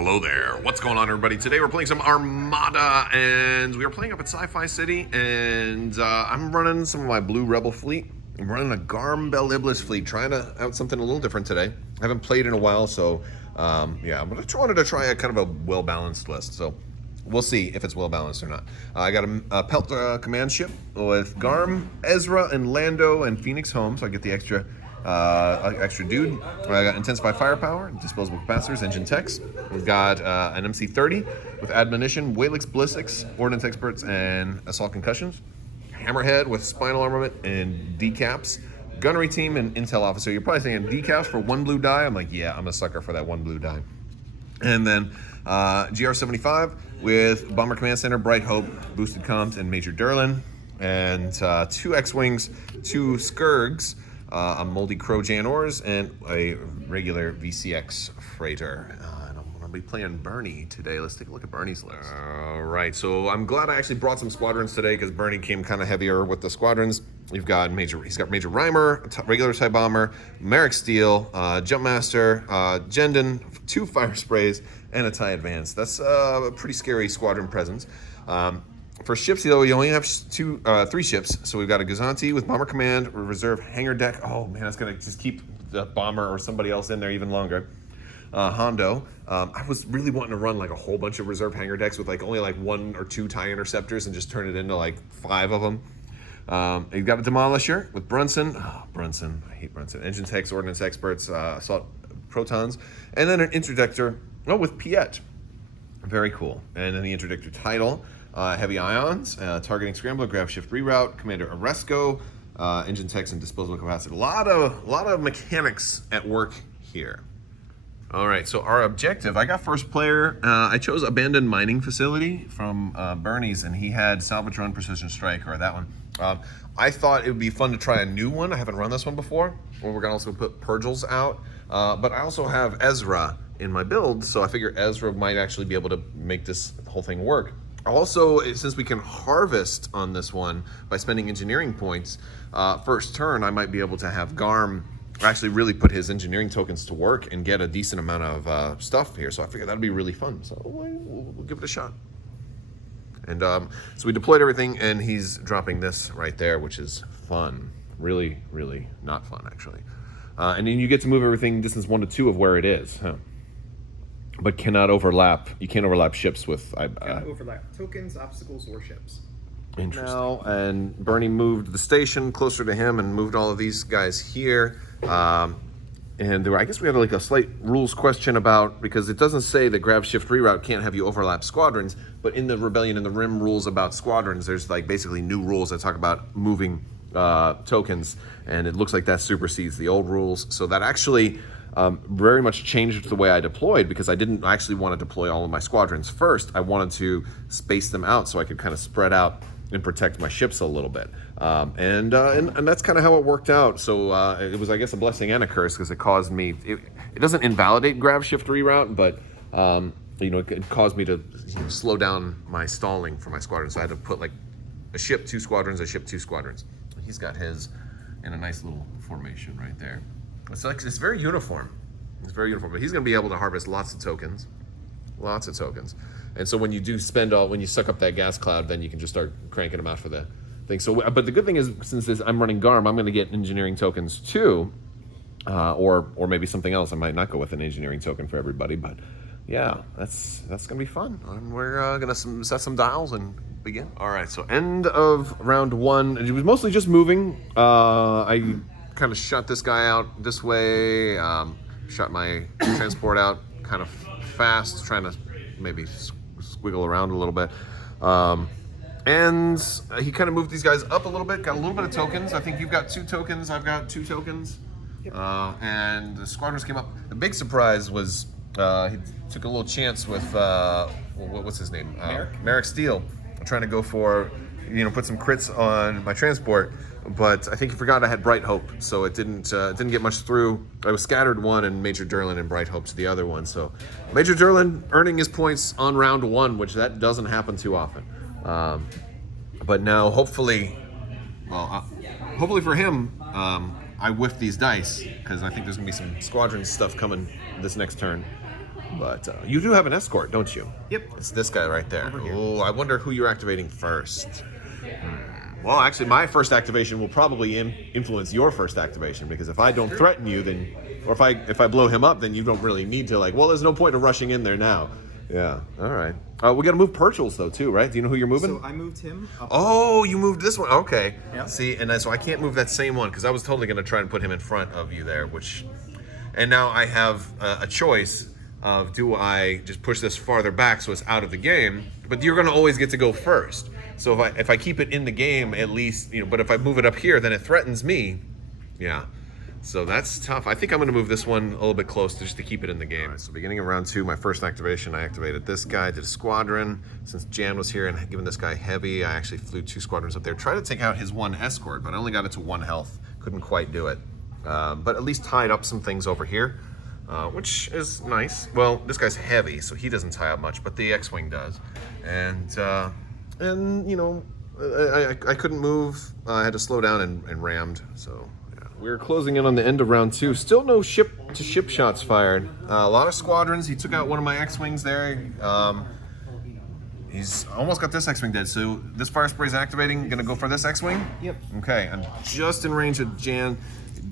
Hello there. What's going on, everybody? Today we're playing some Armada, and we are playing up at Sci-Fi City, and I'm running some of my Blue Rebel fleet. I'm running a Garm Iblis fleet, trying out something a little different today. I haven't played in a while, so yeah, but I wanted to try a kind of a well-balanced list, so we'll see if it's well-balanced or not. I got a Pelta command ship with Garm, Ezra, and Lando, and Phoenix home, so I get the extra dude. I got intensified firepower, disposable capacitors, engine techs. We've got an MC-30 with admonition, Walix ballistics, ordnance experts, and assault concussions. Hammerhead with spinal armament and decaps. Gunnery team and intel officer. You're probably saying decaps for one blue die. I'm like, yeah, I'm a sucker for that one blue die. And then GR-75 with Bomber Command Center, Bright Hope, boosted comms, and Major Durlin. And 2 X-Wings, 2 Skirgs, a Moldy Crow Janors, and a regular VCX freighter. And I'm going to be playing Bernie today. Let's take a look at Bernie's list. All right, so I'm glad I actually brought some squadrons today because Bernie came kind of heavier with the squadrons. He's got Major Rhymer, regular TIE Bomber, Merrick Steel, Jumpmaster, Jendon, 2 fire sprays, and a TIE Advance. That's a pretty scary squadron presence. For ships, though, you only have 3 ships. So we've got a Gazanti with Bomber Command, Reserve Hangar Deck. Oh man, that's gonna just keep the bomber or somebody else in there even longer. Hondo. I was really wanting to run like a whole bunch of Reserve Hangar Decks with like only like 1 or 2 TIE Interceptors and just turn it into like 5 of them. You've got a Demolisher with Brunson. Oh, Brunson. I hate Brunson. Engine Techs, Ordnance Experts, Assault Protons. And then an Interdictor with Piett. Very cool. And then the Interdictor title. Heavy Ions, Targeting Scrambler, Grav Shift Reroute, Commander Oresco, Engine Techs, and Disposable Capacity. A lot of mechanics at work here. All right, so our objective, I got first player. I chose Abandoned Mining Facility from Bernie's, and he had Salvage Run, Precision Strike, or that one. I thought it would be fun to try a new one. I haven't run this one before. Well, we're gonna also put Purgles out, but I also have Ezra in my build, so I figure Ezra might actually be able to make this whole thing work. Also, since we can harvest on this one by spending engineering points, first turn I might be able to have Garm actually really put his engineering tokens to work and get a decent amount of stuff here. So I figured that'd be really fun. So we'll give it a shot. And so we deployed everything, and he's dropping this right there, which is fun. Really, really not fun, actually. And then you get to move everything distance 1 to 2 of where it is. Huh? But cannot overlap. You can't overlap ships with. Cannot overlap tokens, obstacles, or ships. Interesting. Now, and Bernie moved the station closer to him and moved all of these guys here. And I guess we had like a slight rules question about, because it doesn't say that Grav Shift Reroute can't have you overlap squadrons, but in the Rebellion in the Rim rules about squadrons, there's like basically new rules that talk about moving tokens, and it looks like that supersedes the old rules. So that actually very much changed the way I deployed, because I didn't actually want to deploy all of my squadrons first. I wanted to space them out so I could kind of spread out and protect my ships a little bit. And that's kind of how it worked out. So it was, I guess, a blessing and a curse, because it caused me, it doesn't invalidate Grav Shift Reroute, but it caused me to slow down my stalling for my squadron. So I had to put like a ship, 2 squadrons, a ship, 2 squadrons. He's got his in a nice little formation right there. It's very uniform. It's very uniform, but he's going to be able to harvest lots of tokens. And so when you do when you suck up that gas cloud, then you can just start cranking them out for the thing. So, but the good thing is, since I'm running Garm, I'm going to get engineering tokens too, or maybe something else. I might not go with an engineering token for everybody, but yeah, that's going to be fun. And we're going to set some dials and begin. All right, so end of round 1. It was mostly just moving. I kind of shot this guy out this way, shot my transport out kind of fast, trying to maybe squiggle around a little bit. And he kind of moved these guys up a little bit, got a little bit of tokens. I think you've got 2 tokens, I've got 2 tokens. Yep. And the squadrons came up. The big surprise was he took a little chance with, what's his name? Merrick Steel, trying to go for, put some crits on my transport. But I think he forgot I had Bright Hope, so it didn't get much through. I was scattered 1, and Major Durlin and Bright Hope's the other one. So Major Durlin earning his points on round 1, which that doesn't happen too often. But now, hopefully for him, I whiff these dice, because I think there's gonna be some squadron stuff coming this next turn. But you do have an escort, don't you? Yep. It's this guy right there. Over here. Oh, I wonder who you're activating first. Well, actually, my first activation will probably influence your first activation, because if I don't threaten you, then, or if I blow him up, then you don't really need to, like, well, there's no point of rushing in there now. Yeah, all right. We got to move Purchels, though, too, right? Do you know who you're moving? So I moved him up. Oh, you moved this one. Okay. Yep. See, and so I can't move that same one, because I was totally going to try and put him in front of you there, and now I have a choice of, do I just push this farther back so it's out of the game? But you're going to always get to go first. So if I keep it in the game, at least, but if I move it up here, then it threatens me. Yeah. So that's tough. I think I'm going to move this one a little bit close just to keep it in the game. Right, so beginning of round 2, my first activation, I activated this guy, did a squadron. Since Jan was here and given this guy heavy, I actually flew 2 squadrons up there. Tried to take out his 1 escort, but I only got it to 1 health. Couldn't quite do it. But at least tied up some things over here, which is nice. Well, this guy's heavy, so he doesn't tie up much, but the X-Wing does. And I couldn't move. I had to slow down and rammed, so yeah. We're closing in on the end of round 2. Still no ship-to-ship shots fired. A lot of squadrons. He took out one of my X-Wings there. He's almost got this X-Wing dead, so this fire spray is activating. Gonna go for this X-Wing? Yep. Okay, I'm just in range of Jan.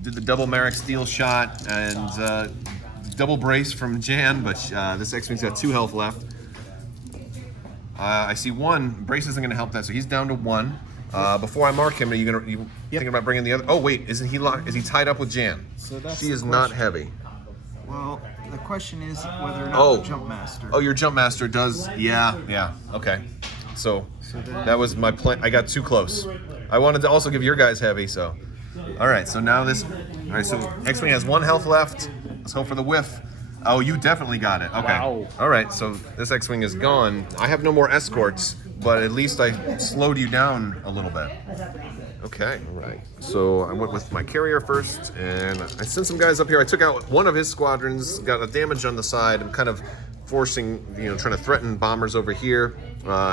Did the double Merrick steel shot and double brace from Jan, but this X-Wing's got 2 health left. I see 1. Brace isn't going to help that, so he's down to 1. Before I mark him, are you thinking about bringing the other? Oh wait, isn't he locked? Is he tied up with Jan? So that's she the is not question. heavy. Well, the question is whether or not the jump master. Oh, your jump master does. Yeah. Okay. So that was my plan. I got too close. I wanted to also give your guys heavy, so. All right. So now this. All right. So X-Wing has 1 health left. Let's hope for the whiff. Oh, you definitely got it. Okay. Wow. All right, so this X-Wing is gone. I have no more escorts, but at least I slowed you down a little bit. Okay, all right. So I went with my carrier first, and I sent some guys up here. I took out one of his squadrons, got a damage on the side. I'm kind of forcing, trying to threaten bombers over here.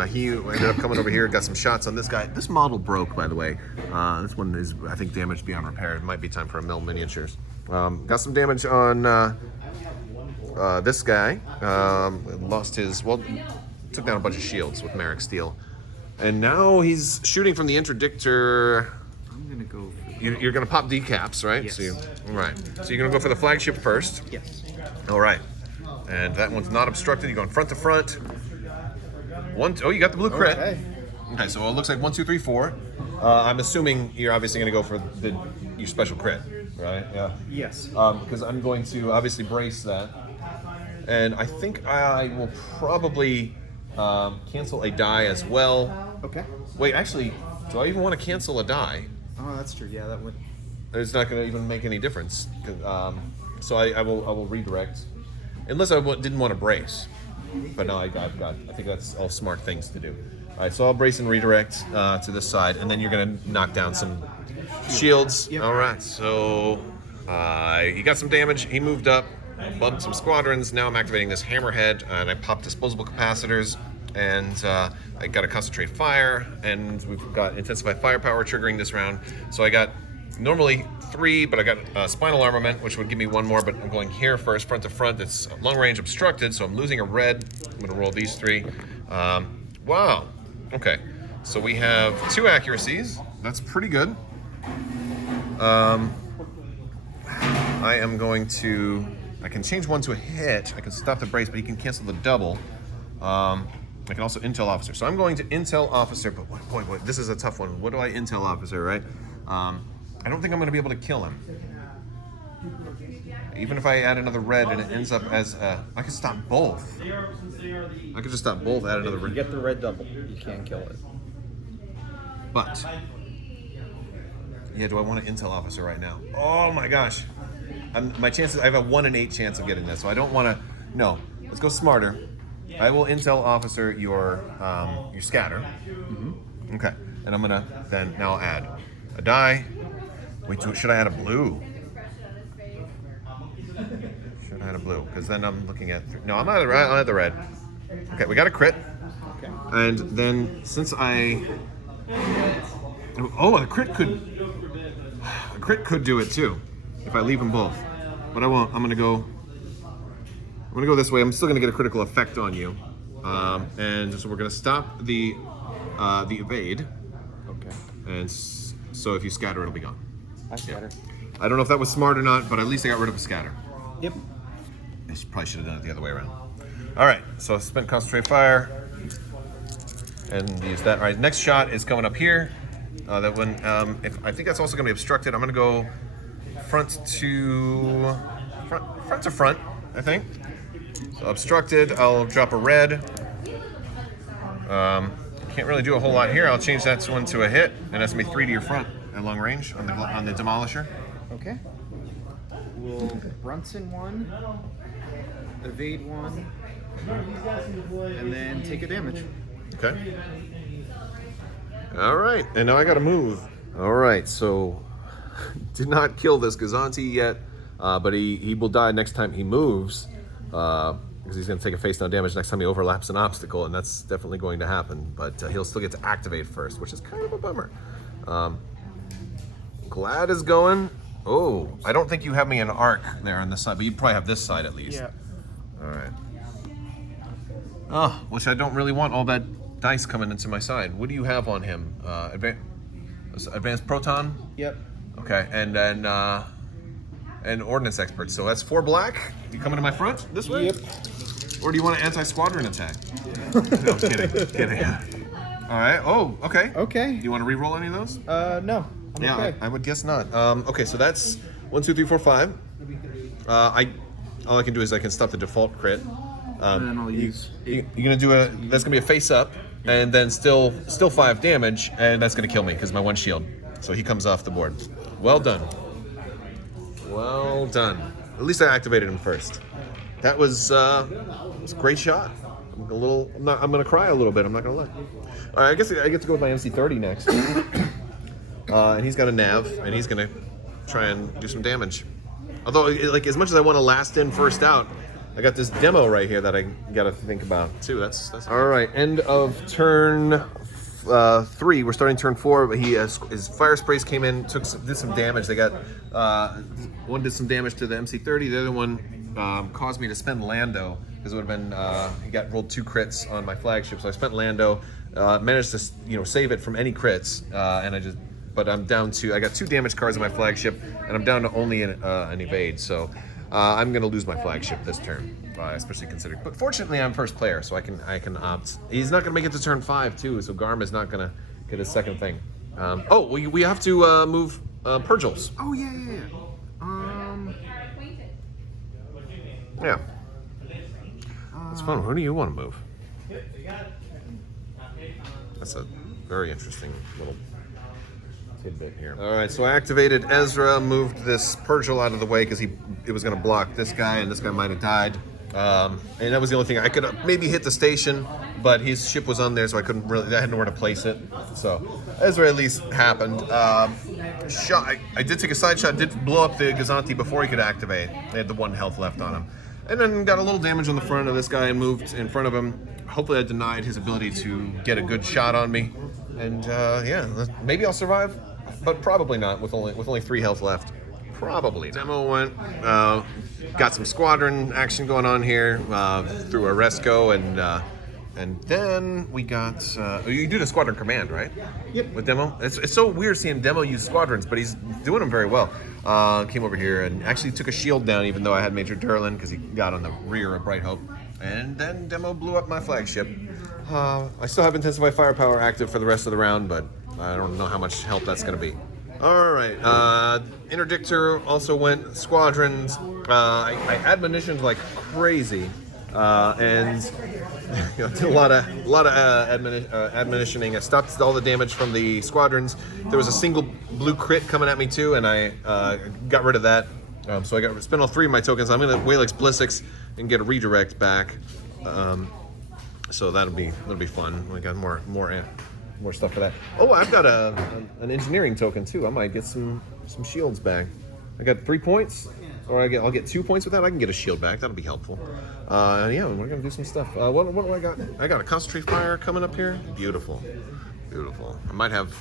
He ended up coming over here, got some shots on this guy. This model broke, by the way. This one is, I think, damaged beyond repair. It might be time for a mill miniatures. Got some damage on this guy. Lost his, took down a bunch of shields with Merrick Steel. And now he's shooting from the Interdictor. I'm gonna go. You're gonna pop decaps, right? Yes. So you're gonna go for the flagship first. Yes. All right. And that one's not obstructed. You're going front to front. Oh, you got the blue crit. Okay, so it looks like 1, 2, 3, 4. I'm assuming you're obviously gonna go for your special crit, right? Yeah. Yes. Because I'm going to obviously brace that. And I think I will probably cancel a die as well. Okay. Wait, actually, do I even want to cancel a die? Oh, that's true. Yeah, that would. It's not going to even make any difference. So I will redirect, unless I didn't want to brace. But no, I think that's all smart things to do. All right, so I'll brace and redirect to this side, and then you're going to knock down some shields. Yep. All right, so he got some damage. He moved up. Bumped some squadrons. Now I'm activating this hammerhead, and I popped disposable capacitors, and I got a concentrate fire, and we've got intensified firepower triggering this round. So I got normally 3, but I got spinal armament, which would give me 1 more, but I'm going here first, front to front. It's long range obstructed, so I'm losing a red. I'm gonna roll these 3. Wow. Okay. So we have 2 accuracies. That's pretty good. I can change 1 to a hit. I can stop the brace, but he can cancel the double. I can also intel officer. So I'm going to intel officer, but boy, this is a tough one. What do I intel officer, right? I don't think I'm going to be able to kill him. Even if I add another red and it ends up as I could stop both. I could just stop both, add another red. You get the red double, you can't kill it. But yeah, do I want an intel officer right now? Oh my gosh. My chances, I have a 1 in 8 chance of getting this, so I don't want to. No, let's go smarter. I will intel officer your scatter. Mm-hmm. Okay, and I'm gonna then now add a die. Wait, should I add a blue? Should I add a blue? Because then I'm looking at. No, I'm not. I'll add the red. Okay, we got a crit. Okay. And then since a crit could do it too if I leave them both, but I won't. I'm gonna go. I'm gonna go this way. I'm still gonna get a critical effect on you. And so we're gonna stop the evade. Okay. And so if you scatter, it'll be gone. I scatter. I don't know if that was smart or not, but at least I got rid of a scatter. Yep. I probably should have done it the other way around. All right, so spent concentrate fire and use that. All right, next shot is coming up here. That one, if I think that's also going to be obstructed. I'm going to go front to front, I think. So obstructed. I'll drop a red. Can't really do a whole lot here. I'll change that one to a hit, and that's gonna be 3 to your front at long range on the demolisher. Okay. We'll Brunson 1, evade 1, and then take a damage. Okay. All right, and now I got to move. All right, so did not kill this Gazanti yet, but he will die next time he moves. Because he's going to take a face down damage next time he overlaps an obstacle, and that's definitely going to happen. But he'll still get to activate first, which is kind of a bummer. Glad is going. Oh, I don't think you have me an arc there on this side, but you probably have this side at least. Yeah. All right. Oh, which I don't really want all that dice coming into my side. What do you have on him? Advanced Proton? Yep. Okay, and then and Ordnance Expert. So that's 4 black. You coming to my front this way? Yep. Or do you want an anti-squadron attack? No, kidding. All right. Oh, okay. Okay. Do you want to re-roll any of those? No. I'm Yeah, okay. I would guess not. Okay, so that's 1, 2, 3, 4, 5. All I can do is I can stop the default crit. And then I'll use. You're gonna do that's gonna be a face up, and then still 5 damage, and that's gonna kill me because my 1 shield. So he comes off the board. Well done. Well done. At least I activated him first. That was a great shot. I'm gonna cry a little bit. I'm not gonna lie. All right, I guess I get to go with my MC30 next. And he's got a nav, and he's gonna try and do some damage. Although, like, as much as I want to last in, first out, I got this demo right here that I gotta think about too. That's all right. End of turn 3. We're starting turn 4, but his fire sprays came in, did some damage. They got one did some damage to the MC30. The other one caused me to spend Lando because it would have been he got rolled 2 crits on my flagship, so I spent Lando. Managed to save it from any crits, but I'm down to I got 2 damage cards on my flagship, and I'm down to only an evade. So I'm gonna lose my flagship this turn, especially considering. But fortunately, I'm first player, so I can opt. He's not gonna make it to turn 5 too, so Garm is not gonna get his second thing. We have to move Purgils. Oh yeah. Yeah. That's fun. Who do you want to move? That's a very interesting little tidbit here. All right, so I activated Ezra, moved this Purgil out of the way because it was going to block this guy, and this guy might have died. And that was the only thing. I could maybe hit the station, but his ship was on there, so I couldn't really. I had nowhere to place it. So Ezra at least happened. Shot. I did take a side shot. Did blow up the Gazanti before he could activate. They had the 1 health left on him, and then got a little damage on the front of this guy and moved in front of him. Hopefully, I denied his ability to get a good shot on me, and maybe I'll survive, but probably not with only 3 health left. Probably. Demo went, got some squadron action going on here through a Resco, and then we got. You do the squadron command, right? Yep. With Demo, it's so weird seeing Demo use squadrons, but he's doing them very well. Came over here and actually took a shield down, even though I had Major Durlin because he got on the rear of Bright Hope, and then Demo blew up my flagship. I still have intensified firepower active for the rest of the round, but I don't know how much help that's going to be. All right, Interdictor also went squadrons. I admonitioned like crazy, and did a lot of admonitioning. I stopped all the damage from the squadrons. There was a single blue crit coming at me too, and I got rid of that. So I spent all 3 of my tokens. I'm gonna Walex Blissix and get a redirect back. So that'll be fun. We got more stuff for that. Oh, I've got an engineering token too. I might get some shields back. I got 3 points, or I'll get 2 points with that. I can get a shield back. That'll be helpful. Yeah, we're gonna do some stuff. What do I got? I got a concentrate fire coming up here. Beautiful. I might have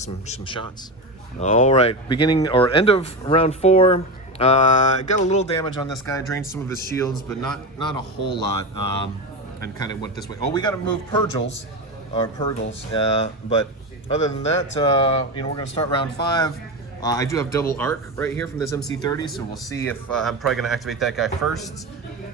some shots. All right, beginning or end of round 4. Got a little damage on this guy, drained some of his shields, but not a whole lot. And kind of went this way. Oh, we got to move Purgles, but other than that, you know, we're gonna start round 5. I do have double arc right here from this MC30, so we'll see if I'm probably gonna activate that guy first.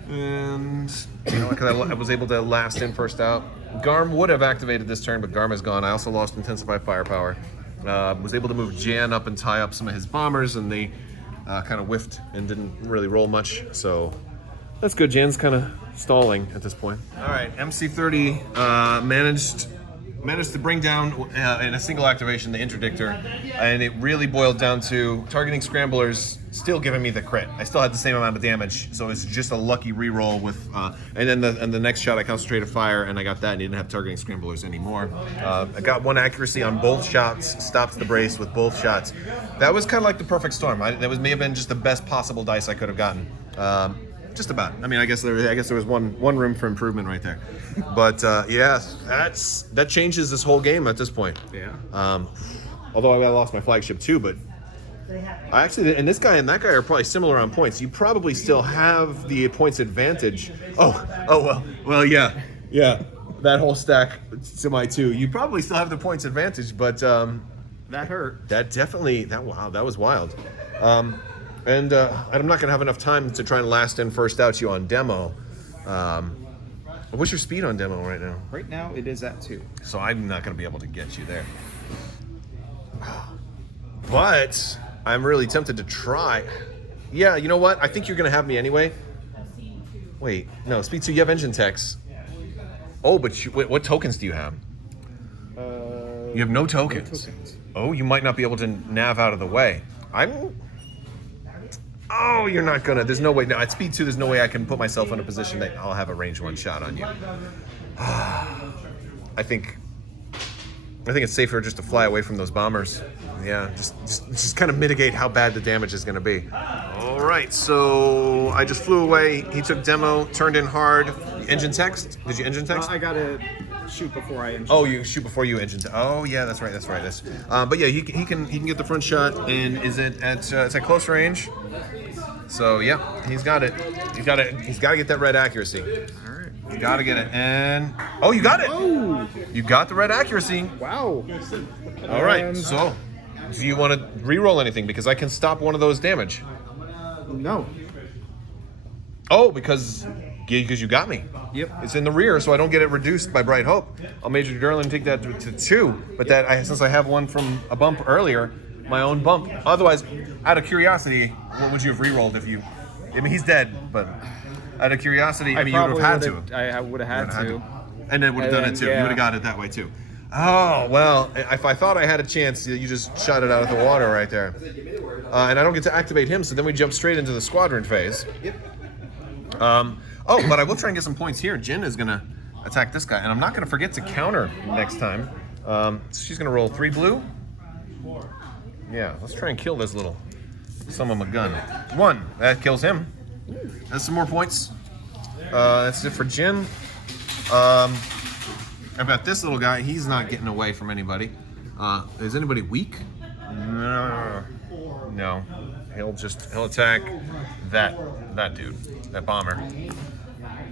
And you know, because I was able to last in, first out. Garm would have activated this turn, but Garm is gone. I also lost Intensify Firepower. Was able to move Jan up and tie up some of his bombers, and they kind of whiffed and didn't really roll much. So that's good. Jan's kind of stalling at this point. All right, MC30 managed to bring down in a single activation the Interdictor, and it really boiled down to targeting scramblers still giving me the crit. I still had the same amount of damage, so it's just a lucky reroll with. And then the next shot I concentrated fire, and I got that, and didn't have targeting scramblers anymore. I got 1 accuracy on both shots, stopped the brace with both shots. That was kind of like the perfect storm. That may have been just the best possible dice I could have gotten. Just about. I mean, I guess there was one room for improvement right there, but yeah, that changes this whole game at this point. Yeah. Although I lost my flagship too, but I actually, and this guy and that guy are probably similar on points. You probably still have the points advantage. Well, yeah. That whole stack to my 2. You probably still have the points advantage, but that hurt. That was wild. And I'm not going to have enough time to try and last in, first out you on demo. What's your speed on demo right now? Right now, it is at 2. So I'm not going to be able to get you there. But I'm really tempted to try. Yeah, you know what? I think you're going to have me anyway. Wait, no, speed 2, you have engine techs. Oh, but what tokens do you have? You have no tokens. Oh, you might not be able to nav out of the way. Oh, you're not gonna. There's no way. No, at speed 2, there's no way I can put myself in a position that I'll have a range 1 shot on you. I think it's safer just to fly away from those bombers. Yeah, just kind of mitigate how bad the damage is gonna be. All right, so I just flew away. He took demo, turned in hard. Engine text? Did you engine text? I gotta shoot before I engine. Oh, you shoot before you engine. Oh, yeah, that's right. But yeah, he can get the front shot, and is it at it's at close range? So yeah, he's got it. He's got to get that red accuracy. All right. You got to get it, and oh, you got it. Oh, you got the red accuracy. wow. All right. So, do you want to re-roll anything because I can stop one of those damage? No. Oh, because you got me. Yep. It's in the rear, so I don't get it reduced by Bright Hope. I'll Major Durlin take that to 2, but since I have one from a bump earlier, my own bump. Otherwise, out of curiosity, what would you have re-rolled if you? I mean, he's dead, but out of curiosity, I mean, you would have had to. I would have had to. And then would have done it too. Yeah. You would have got it that way too. Oh well, if I thought I had a chance, you just shot it out of the water right there. And I don't get to activate him, so then we jump straight into the squadron phase. Yep. Oh, but I will try and get some points here. Jin is gonna attack this guy, and I'm not gonna forget to counter next time. She's gonna roll 3 blue. Yeah, let's try and kill this little son of a gun. 1, that kills him. That's some more points. That's it for Jin. I've got this little guy. He's not getting away from anybody. Is anybody weak? No. He'll attack that dude, that bomber.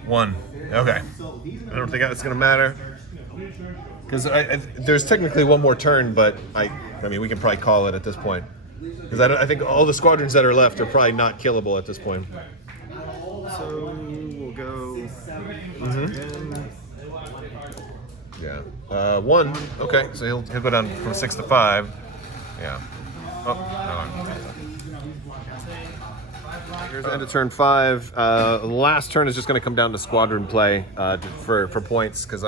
1. Okay. I don't think that's gonna matter. Because there's technically one more turn, but I mean, we can probably call it at this point. Because I think all the squadrons that are left are probably not killable at this point. So we'll go. Yeah. 1. Okay, so he'll go down from 6 to 5. Yeah. Oh, no. Here's the end of turn 5. The last turn is just going to come down to squadron play for points, because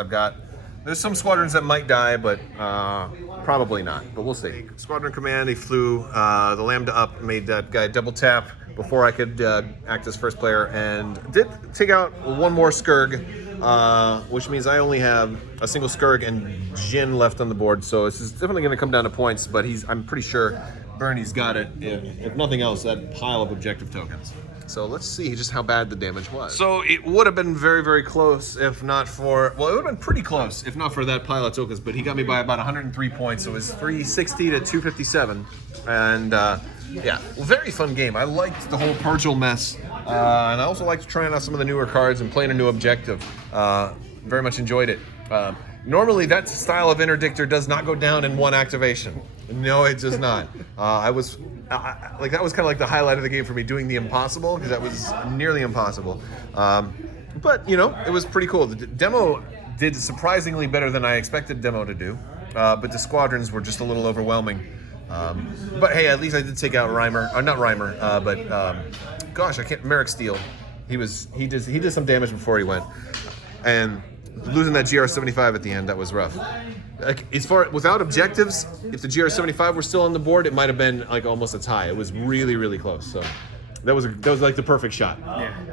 there's some squadrons that might die, but probably not. But we'll see. Squadron command, he flew the Lambda up, made that guy double tap before I could act as first player, and did take out 1 more Skurg, which means I only have a single Skurg and Jin left on the board. So this is definitely going to come down to points, but I'm pretty sure Bernie's got it. If nothing else, that pile of objective tokens. So let's see just how bad the damage was. So it would have been very, very close if not for, well, it would have been pretty close if not for that pile of tokens, but he got me by about 103 points. So it was 360 to 257. And Yeah, well, very fun game. I liked the whole Purgil mess, and I also liked trying out some of the newer cards and playing a new objective. Very much enjoyed it. Normally, that style of interdictor does not go down in one activation. No, it does not. That was kind of like the highlight of the game for me, doing the impossible, because that was nearly impossible. But you know, it was pretty cool. The demo did surprisingly better than I expected demo to do, but the squadrons were just a little overwhelming. But hey, at least I did take out gosh, I can't. Merrick Steele, he did some damage before he went, and losing that GR75 at the end, that was rough. Like, without objectives, if the GR75 were still on the board, it might have been like almost a tie. It was really, really close. So that was like the perfect shot.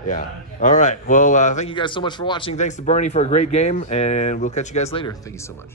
Yeah. All right. Well, thank you guys so much for watching. Thanks to Bernie for a great game, and we'll catch you guys later. Thank you so much.